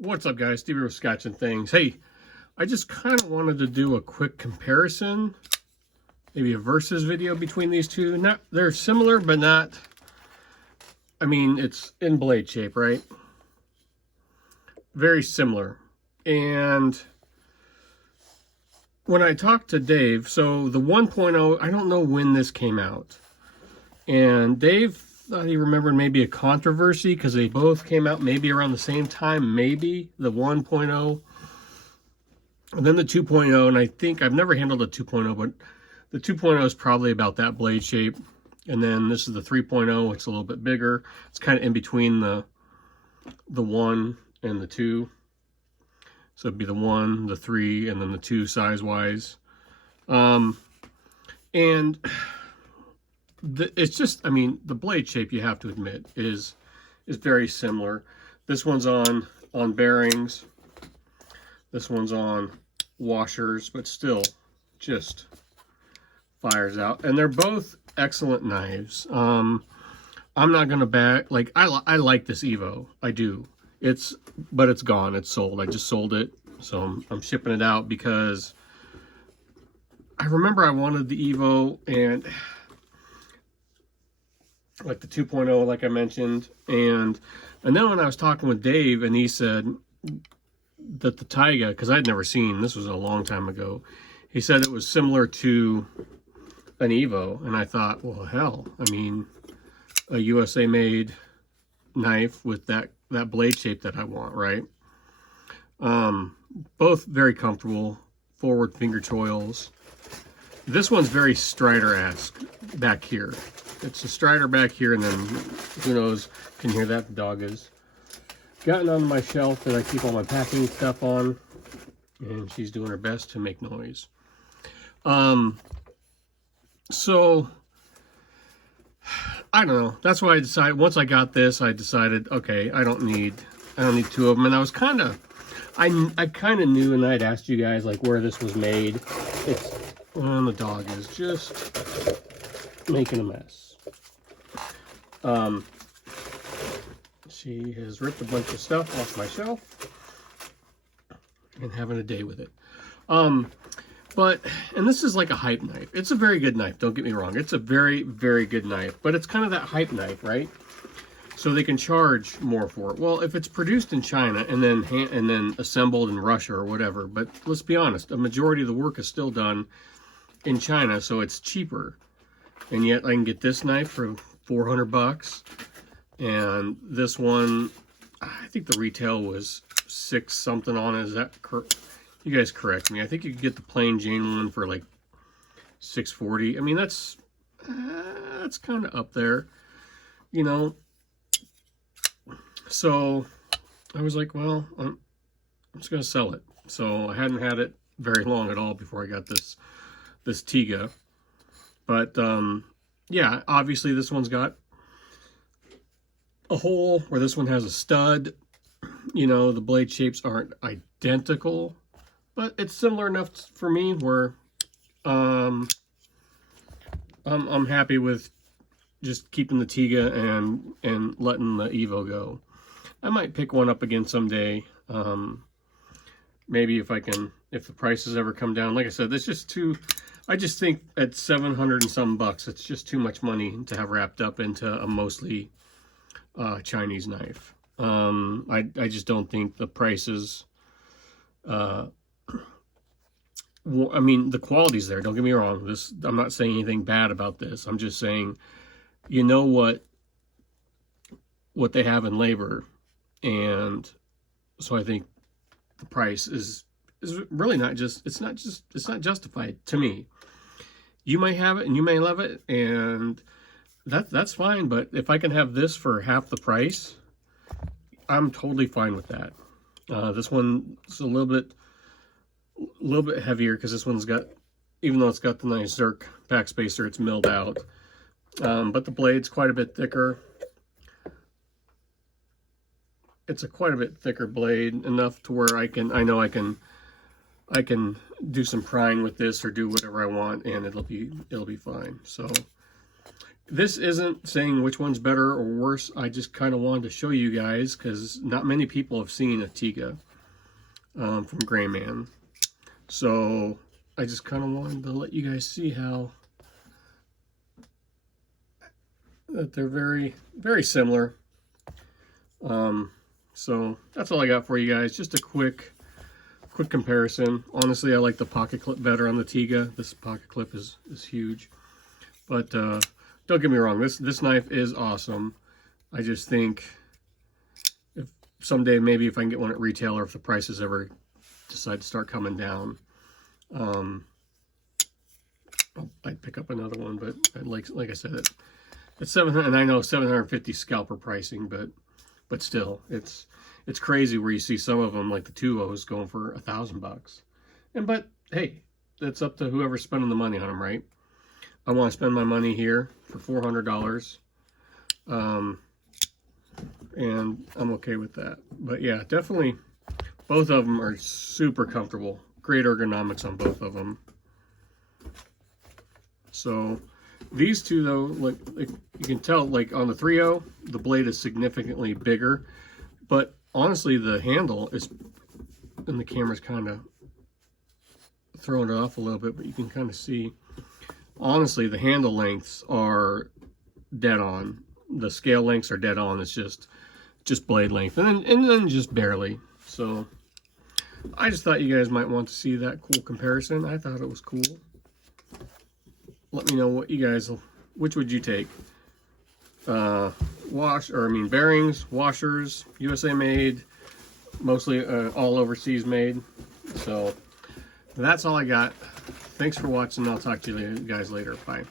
What's up, guys? Stevie with Scotch and Things. Hey, I just kind of wanted to do a quick comparison, maybe a versus video between these two. They're similar, but not. I mean, it's in blade shape, right? Very similar. And when I talked to Dave, so the 1.0, I don't know when this came out, and Dave thought he remembered maybe a controversy because they both came out maybe around the same time, maybe the 1.0 and then the 2.0. And I think I've never handled the 2.0, but the 2.0 is probably about that blade shape. And then this is the 3.0. It's a little bit bigger. It's kind of in between the 1 and the 2. So it'd be the 1, the 3, and then the 2 size-wise. And it's just, I mean, the blade shape, you have to admit, is very similar. This one's on bearings. This one's on washers, but still just fires out. And they're both excellent knives. I'm not going to back, like, I like this Evo. I do. But it's gone. It's sold. I just sold it. So I'm shipping it out because I remember I wanted the Evo, and like the 2.0, like I mentioned, and then when I was talking with Dave, and he said that the Tiga, because I'd never seen, this was a long time ago, he said it was similar to an Evo, and I thought, well, hell, I mean, a USA made knife with that blade shape that I want, right? Both very comfortable, forward finger choils. This one's very Strider-esque back here. It's a Strider back here, and then who knows, can hear that, the dog is. Gotten on my shelf that I keep all my packing stuff on, and she's doing her best to make noise. So I don't know. That's why I decided, once I got this, I decided, okay, I don't need two of them. And I was kind of, I kind of knew, and I'd asked you guys like where this was made. And the dog is just making a mess. She has ripped a bunch of stuff off my shelf and having a day with it. And this is like a hype knife. It's a very good knife, don't get me wrong. It's a very, very good knife, but it's kind of that hype knife, right? So they can charge more for it. Well, if it's produced in China and then assembled in Russia or whatever, but let's be honest, a majority of the work is still done in China, so it's cheaper. And yet I can get this knife for 400 bucks. And this one, I think the retail was 6 something on it. Is that correct? You guys correct me. I think you could get the plain Jane one for like 640. I mean, that's kind of up there, you know. So I was like, well, I'm just gonna sell it. So I hadn't had it very long at all before I got this Tiga. But yeah, obviously this one's got a hole where this one has a stud. You know, the blade shapes aren't identical, but it's similar enough for me where I'm happy with just keeping the Tiga and letting the Evo go. I might pick one up again someday. Maybe if the prices ever come down. Like I said, it's just too, I just think at 700 and some bucks, it's just too much money to have wrapped up into a mostly Chinese knife. I just don't think the prices, I mean, the quality's there, don't get me wrong. I'm not saying anything bad about this. I'm just saying, you know what they have in labor, and so I think the price is really not justified to me. You may have it and you may love it, and that's fine, but if I can have this for half the price, I'm totally fine with that. This one is a little bit heavier because this one's got, even though it's got the nice Zerk back spacer, it's milled out. But the blade's quite a bit thicker. It's quite a bit thicker blade, enough to where I know I can do some prying with this or do whatever I want, and it'll be fine. So this isn't saying which one's better or worse. I just kind of wanted to show you guys because not many people have seen a Tiga from Grayman. So I just kind of wanted to let you guys see how that they're very, very similar. So that's all I got for you guys. Just a quick comparison. Honestly, I like the pocket clip better on the Tiga. This pocket clip is huge. But don't get me wrong, this knife is awesome. I just think if someday maybe if I can get one at retail or if the prices ever decide to start coming down, I'd pick up another one. But like I said, it's 700, and I know 750 scalper pricing, but still, it's crazy where you see some of them like the 2.0s going for $1,000. But hey, that's up to whoever's spending the money on them, right? I want to spend my money here for $400, and I'm okay with that. But yeah, definitely, both of them are super comfortable. Great ergonomics on both of them. So these two though, like you can tell, like on the 3.0, the blade is significantly bigger, but honestly, the handle is, and the camera's kind of throwing it off a little bit, but you can kind of see. Honestly, the handle lengths are dead on. The scale lengths are dead on. It's just blade length, and then just barely. So I just thought you guys might want to see that cool comparison. I thought it was cool. Let me know what you guys, which would you take? Bearings, washers, USA made, mostly all overseas made. So that's all I got. Thanks for watching. I'll talk to you guys later. Bye.